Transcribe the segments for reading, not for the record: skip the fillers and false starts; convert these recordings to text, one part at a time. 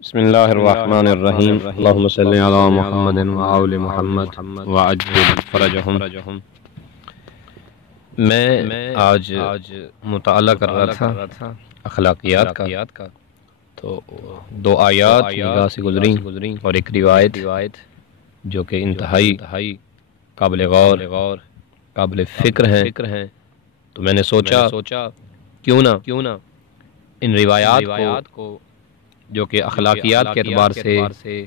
بسم اللہ الرحمن الرحیم اللہم صلی علی محمد وآل محمد وعجل فرجہم۔ میں آج مطالعہ کر رہا تھا اخلاقیات کا، تو دو آیات نگاہ سے گزریں اور ایک روایت جو کہ انتہائی قابل غور قابل فکر ہیں، تو میں نے سوچا کیوں نہ ان روایات کو جو کہ اخلاقیات کے اعتبار سے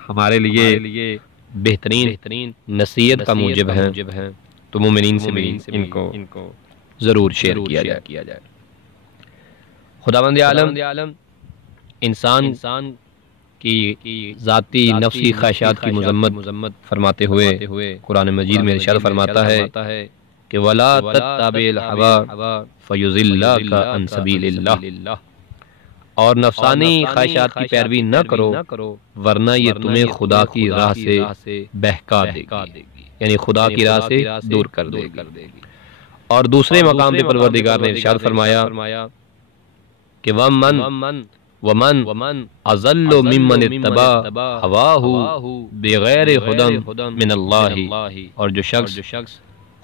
ہمارے لیے بہترین نصیحت کا موجب ہیں، تو مومنین سے بھی ان کو ضرور شیئر کیا جائے۔ خداوند عالم انسان کی ذاتی نفسی خواہشات کی مذمت فرماتے ہوئے قرآن مجید میں ارشاد فرماتا ہے کہ وَلَا تَتَّبِعِ الْهَوَىٰ فَيُضِلَّكَ عَن سَبِيلِ اللَّهِ، اور نفسانی خواہشات کی پیروی نہ کرو ورنہ یہ تمہیں خدا کی راہ سے بہکا دے گی، یعنی خدا کی راہ سے دور کر دے گی۔ اور دوسرے مقام پہ پروردگار نے ارشاد فرمایا کہ وَمَنْ أَضَلُّ مِمَّنِ اتَّبَعَ هَوَاهُ بِغَيْرِ هُدًى مِنَ اللَّهِ، اور جو شخص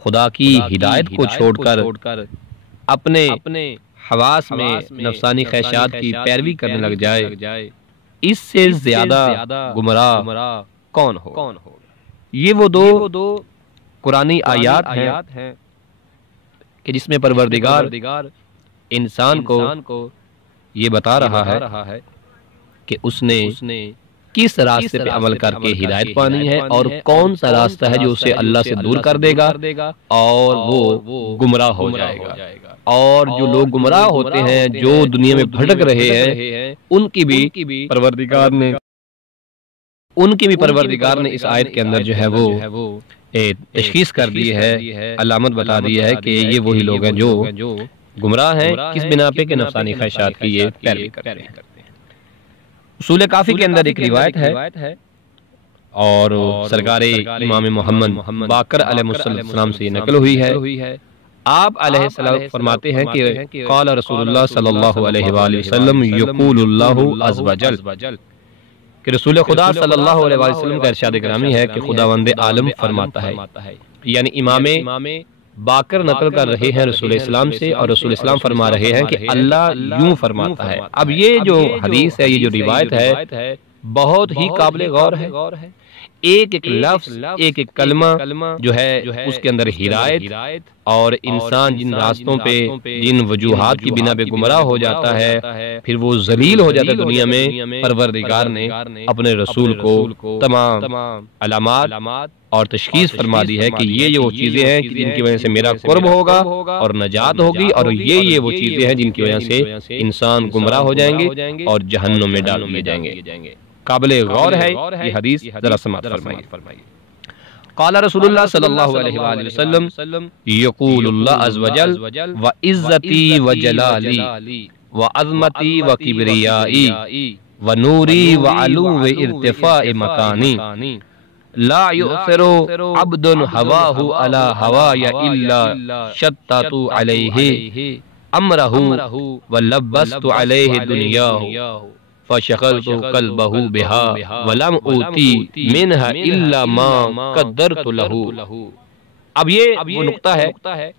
خدا کی ہدایت کو چھوڑ کر اپنے حواس میں نفسانی خواہشات کی پیروی کرنے لگ جائے، اس سے زیادہ گمراہ کون ہو۔ یہ وہ دو قرآنی آیات ہیں کہ جس میں پروردگار انسان کو یہ بتا رہا ہے کہ اس نے کس راستے پہ عمل کر کے ہدایت پانی ہے، اور کون سا راستہ ہے جو اسے اللہ سے دور کر دے گا اور وہ گمراہ ہو جائے گا۔ اور جو لوگ گمراہ ہوتے ہیں، جو دنیا میں بھٹک رہے ہیں، ان کی بھی پروردگار نے اس آیت کے اندر جو ہے وہ تشخیص کر دی ہے، علامت بتا دی ہے کہ یہ وہی لوگ ہیں جو گمراہ ہیں، کس بنا پہ کہ نفسانی خواہشات کی یہ پیروی کرتے ہیں۔ اصول کافی کے اندر ایک روایت ہے اور سرکار امام محمد باقر علیہ السلام سے نقل ہوئی ہے۔ آپ علیہ السلام فرماتے ہیں کہ قال رسول اللہ صلی اللہ علیہ وآلہ وسلم یقول اللہ عز وجل، کہ رسول خدا صلی اللہ علیہ وآلہ وسلم کا ارشاد گرامی ہے کہ خداوند عالم فرماتا ہے، یعنی امام باقر نقل کر رہے ہیں رسول اسلام سے، اور رسول اسلام فرما رہے ہیں کہ اللہ یوں فرماتا ہے۔ اب یہ جو حدیث ہے، یہ جو روایت ہے، بہت ہی قابل غور ہے۔ ایک ایک لفظ، ایک ایک کلمہ جو ہے اس کے اندر ہدایت، اور انسان جن راستوں پہ جن وجوہات کی بنا پہ گمراہ ہو جاتا ہے، پھر وہ ذلیل ہو جاتا ہے دنیا میں، پروردگار نے اپنے رسول کو تمام علامات اور تشخیص فرما دی ہے کہ یہ وہ چیزیں ہیں جن کی وجہ سے میرا قرب ہوگا اور نجات ہوگی، اور یہ وہ چیزیں ہیں جن کی وجہ سے انسان گمراہ ہو جائیں گے اور جہنم میں ڈال دیے جائیں گے۔ قابل غور ہے یہ حدیث، ذرا سماعت فرمائیے۔ قال رسول اللہ صلی اللہ علیہ وآلہ وسلم یقول اللہ عز وجل وعزتی وجلالی وعظمتی وکبریائی ونوری وعلو ارتفاع مکانی لا یؤثر عبد ہواہ علی ہوایا الا شتت علیہ امرہ ولبست علیہ دنیاہ فشغلت قلبہ بہا ولم اوتی منہا الا ما قدرت لہو۔ اب یہ وہ نقطہ ہے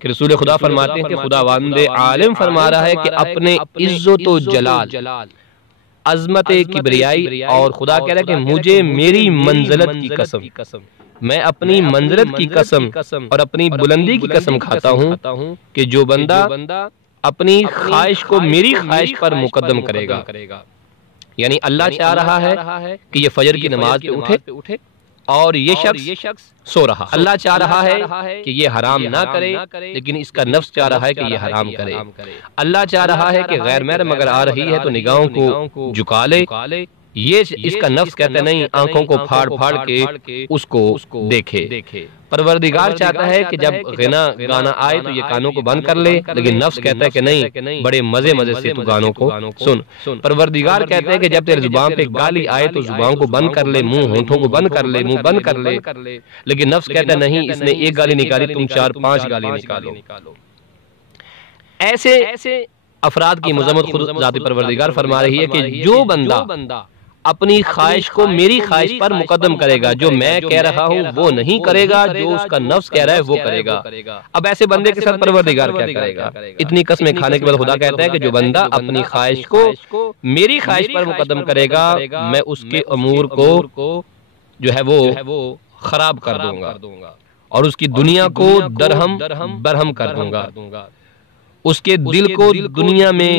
کہ رسول خدا فرماتے ہیں کہ خداوند عالم فرما رہا ہے کہ اپنے عزت و جلال، عظمت کبریائی، اور خدا کہہ رہا ہے کہ مجھے میری منزلت کی قسم، میں اپنی منزلت کی قسم اور اپنی بلندی کی قسم کھاتا ہوں کہ جو بندہ اپنی خواہش کو میری خواہش پر مقدم کرے گا، یعنی اللہ چاہ رہا ہے کہ یہ فجر کی نماز پہ اٹھے اور یہ شخص سو رہا، اللہ چاہ رہا ہے کہ یہ حرام نہ کرے لیکن اس کا نفس چاہ رہا ہے کہ یہ حرام کرے، اللہ چاہ رہا ہے کہ غیر محرم اگر آ رہی ہے تو نگاہوں کو جھکا لے، یہ اس کا نفس کہتا نہیں، آنکھوں کو پھاڑ کے اس کو دیکھے۔ پروردگار چاہتا ہے کہ جب گانا آئے تو یہ کانوں کو بند کر لے، لیکن نفس کہتا ہے کہ نہیں، بڑے مزے سے تو گانوں کو سن۔ پروردگار کہتا ہے کہ جب تیرے زبان پہ گالی آئے تو زبان کو بند کر لے، منہ ہونٹوں کو بند کر لے، منہ بند کر لے، لیکن نفس کہتا ہے نہیں، اس نے ایک گالی نکالی، تم 4-5 گالی نکالو۔ ایسے افراد کی مذمت خود ذات پروردگار فرما رہی ہے کہ جو بندہ اپنی خواہش کو میری خواہش پر مقدم کرے گا، جو میں کہہ رہا ہوں وہ نہیں کرے گا، جو اس کا نفس کہہ رہا ہے وہ کرے گا۔ اب ایسے بندے کے ساتھ پروردگار کیا کرے گا؟ اتنی قسمیں کھانے کے بعد خدا کہتا ہے کہ جو بندہ اپنی خواہش کو میری خواہش پر مقدم کرے گا، میں اس کے امور کو جو ہے وہ خراب کر دوں گا اور اس کی دنیا کو درہم برہم کر دوں گا، اس کے دل کو دنیا میں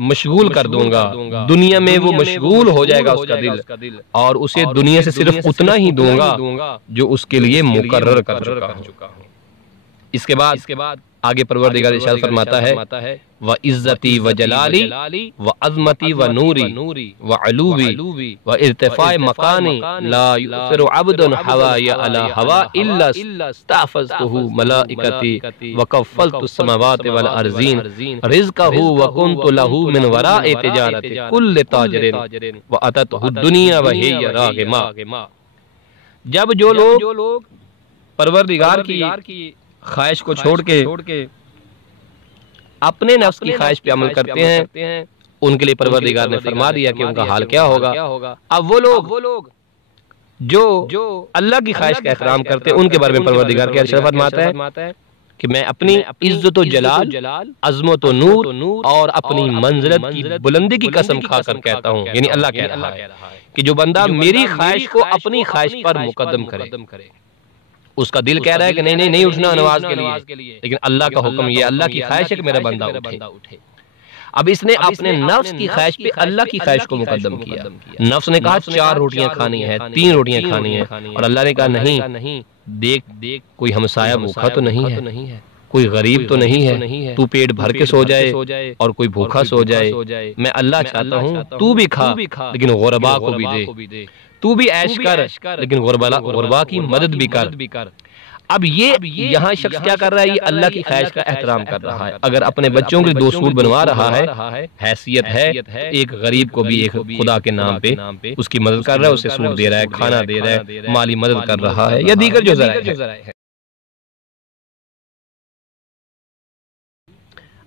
مشغول کر دوں گا، دنیا میں وہ مشغول ہو جائے گا اس کا دل، اور اسے دنیا سے صرف اتنا ہی دوں گا جو اس کے لیے مقرر کر چکا ہوں۔ اس کے بعد آگے پروردگار ارشاد فرماتا ہے وَعِزَّتِي وَجَلَالِي وَعَظْمَتِي وَنُورِي وَعُلُوِّي وَارْتِفَاعِ مَقَامِي لَا يُؤْثِرُ عَبْدٌ هَوَايَ عَلَى هَوَاءٍ إِلَّا اسْتَحْفَظْتُهُ مَلَائِكَتِي وَكَفَّلْتُ السَّمَاوَاتِ وَالْأَرْضِينَ رِزْقَهُ وَكُنْتُ لَهُ مِنْ وَرَاءِ تِجَارَةِ كُلِّ تَاجِرٍ وَأَتَتْهُ الدُّنْيَا وَهِيَ رَاغِمَةٌ۔ جب جو لوگ پروردگار کی خواہش کو چھوڑ کے اپنے نفس کی خواہش پہ عمل کرتے ہیں، ان کے لیے پروردگار نے فرما دیا کہ ان کا حال کیا ہوگا۔ اب وہ لوگ جو اللہ کی خواہش کا احترام کرتے ہیں، ان کے بارے میں پروردگار کیا ارشاد فرماتا ہے کہ میں اپنی عزت و جلال، عظمت و نور اور اپنی منزلت کی بلندی کی قسم کھا کر کہتا ہوں، یعنی اللہ کہہ رہا ہے کہ جو بندہ میری خواہش کو اپنی خواہش پر مقدم کرے، اس کا دل کہہ رہا ہے کہ نہیں اٹھنا نماز کے لیے، لیکن اللہ کا حکم یہ، اللہ کی خواہش ہے کہ میرا بندہ اٹھے۔ اب اس نے اپنے نفس کی خواہش پہ اللہ کی خواہش کو مقدم کیا۔ نفس نے کہا 4 روٹیاں کھانی ہیں، 3 روٹیاں کھانی ہیں، اور اللہ نے کہا نہیں، دیکھ کوئی ہمسایہ بھوکا تو نہیں ہے، کوئی غریب تو نہیں ہے، تو پیٹ بھر کے سو جائے اور کوئی بھوکا سو جائے۔ میں اللہ چاہتا ہوں تو بھی کھا لیکن غربا کو بھی دے، تو بھی عیش کر لیکن غربا کی مدد بھی کر۔ اب یہ یہاں شخص کیا کر رہا ہے؟ یہ اللہ کی خواہش کا احترام کر رہا ہے۔ اگر اپنے بچوں کے 2 سوٹ بنوا رہا ہے، حیثیت ہے، ایک غریب کو بھی ایک خدا کے نام پہ اس کی مدد کر رہا ہے، اسے سوٹ دے رہا ہے، کھانا دے رہا ہے، مالی مدد کر رہا ہے، یا دیگر جو ذرائع ہے۔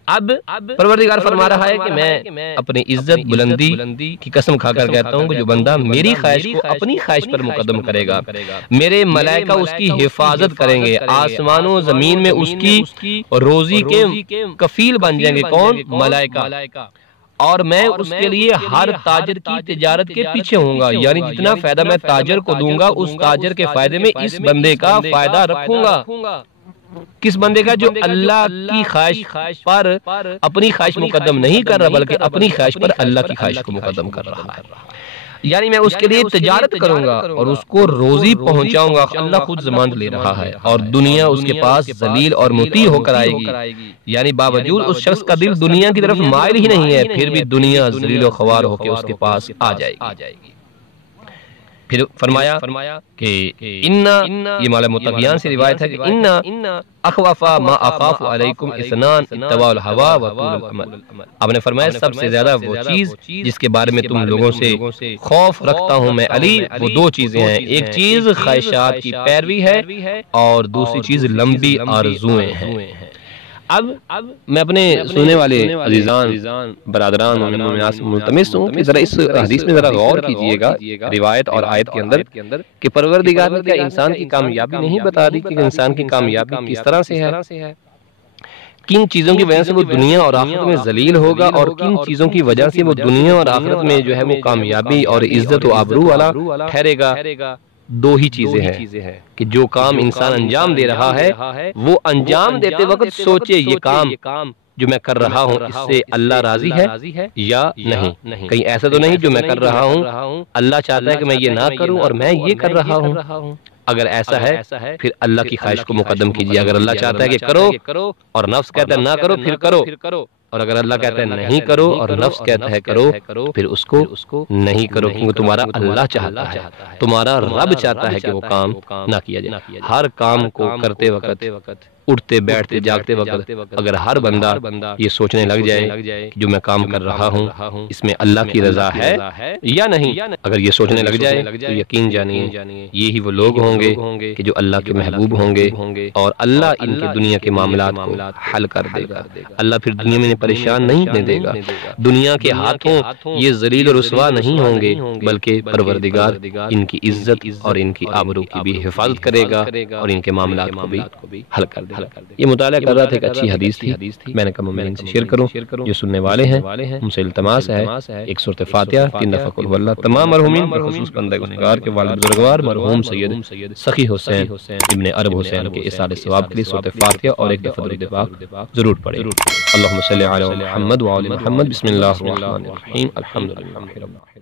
اب پروردگار فرما رہا ہے کہ میں اپنی عزت بلندی کی قسم کھا کر کہتا ہوں کہ جو بندہ میری خواہش کو اپنی خواہش پر مقدم کرے گا، میرے ملائکہ اس کی حفاظت کریں گے، آسمان و زمین میں اس کی روزی کے کفیل بن جائیں گے۔ کون؟ ملائکہ۔ اور میں اس کے لیے ہر تاجر کی تجارت کے پیچھے ہوں گا، یعنی جتنا فائدہ میں تاجر کو دوں گا، اس تاجر کے فائدے میں اس بندے کا فائدہ رکھوں گا۔ کس بندے کا؟ جو اللہ کی خواہش پر اپنی خواہش مقدم نہیں کر رہا بلکہ اپنی خواہش پر اللہ کی خواہش کو مقدم کر رہا ہے، یعنی میں اس کے لیے تجارت کروں گا اور اس کو روزی پہنچاؤں گا۔ اللہ خود ضمانت لے رہا ہے، اور دنیا اس کے پاس ذلیل اور مطیع ہو کر آئے گی، یعنی باوجود اس شخص کا دل دنیا کی طرف مائل ہی نہیں ہے، پھر بھی دنیا ذلیل و خوار ہو کے اس کے پاس آ جائے گی۔ پھر فرمایا کہ یہ مولا متقیان سے روایت ہے کہ اخوفا ما اخاف علیکم اثنان اتباع الہوا و طول الامل۔ آپ نے فرمایا سب سے زیادہ وہ چیز جس کے بارے میں تم لوگوں سے خوف رکھتا ہوں میں علی، وہ 2 چیزیں ہیں، ایک چیز خواہشات کی پیروی ہے اور دوسری چیز لمبی آرزویں ہیں۔ اب میں اپنے سننے والے عزیزان برادران ملتمس ہوں کہ ذرا اس حدیث میں ذرا غور کیجئے گا، روایت اور آیت کے اندر، کہ پروردگار نے کیا انسان کی کامیابی نہیں بتا دی کہ انسان کی کامیابی کس طرح سے ہے، کن چیزوں کی وجہ سے وہ دنیا اور آخرت میں ذلیل ہوگا، اور کن چیزوں کی وجہ سے وہ دنیا اور آخرت میں جو ہے وہ کامیابی اور عزت و آبرو والا ٹھہرے گا۔ 2 ہی چیزیں ہیں کہ جو کام انسان انجام دے رہا ہے وہ انجام دیتے وقت سوچے یہ کام جو میں کر رہا ہوں اس سے اللہ راضی ہے یا نہیں، کہیں ایسا تو نہیں جو میں کر رہا ہوں اللہ چاہتا ہے کہ میں یہ نہ کروں اور میں یہ کر رہا ہوں۔ اگر ایسا ہے پھر اللہ کی خواہش کو مقدم کیجیے، اگر اللہ چاہتا ہے کہ کرو اور نفس کہتا ہے نہ کرو پھر کرو، اور اگر اللہ کہتا ہے نہیں کرو اور نفس کہتا ہے کرو پھر اس کو نہیں کرو، کیونکہ تمہارا اللہ چاہتا ہے، تمہارا رب چاہتا ہے کہ وہ کام نہ کیا جائے۔ ہر کام کو کرتے وقت اٹھتے بیٹھتے جاگتے وقت اگر ہر بندہ یہ سوچنے لگ جائے کہ جو میں کام کر رہا ہوں اس میں اللہ کی رضا ہے یا نہیں، اگر یہ سوچنے لگ جائے تو یقین جانیے یہی وہ لوگ ہوں گے کہ جو اللہ کے محبوب ہوں گے، اور اللہ ان کے دنیا کے معاملات کو حل کر دے گا۔ اللہ پھر دنیا میں پریشان نہیں ہونے دے گا، دنیا کے ہاتھوں یہ ذلیل و رسوا نہیں ہوں گے، بلکہ پروردگار ان کی عزت اور ان کی آبرو کی بھی حفاظت کرے گا اور ان کے معاملات کو بھی حل کر دے گا۔ یہ مطالعہ کر رہا تھا، ایک اچھی حدیث تھی، میں نے کہا مومنین سے شیئر کروں، جو سننے والے ہیں ہم سے التماس ہے ایک سورۃ فاتحہ 3 دفعہ قل هو اللہ تمام مرحومین بخصوص بندہ گنہگار کے والد بزرگوار مرحوم سید سخی حسین ابن عرب حسین کے اصال ثواب کے لیے سورۃ فاتحہ اور ایک دفعہ درود پاک ضرور پڑھیں۔ اللہم صلی علی محمد وعلی محمد، بسم اللہ الرحمن الرحیم، الحمدللہ رب العالمین۔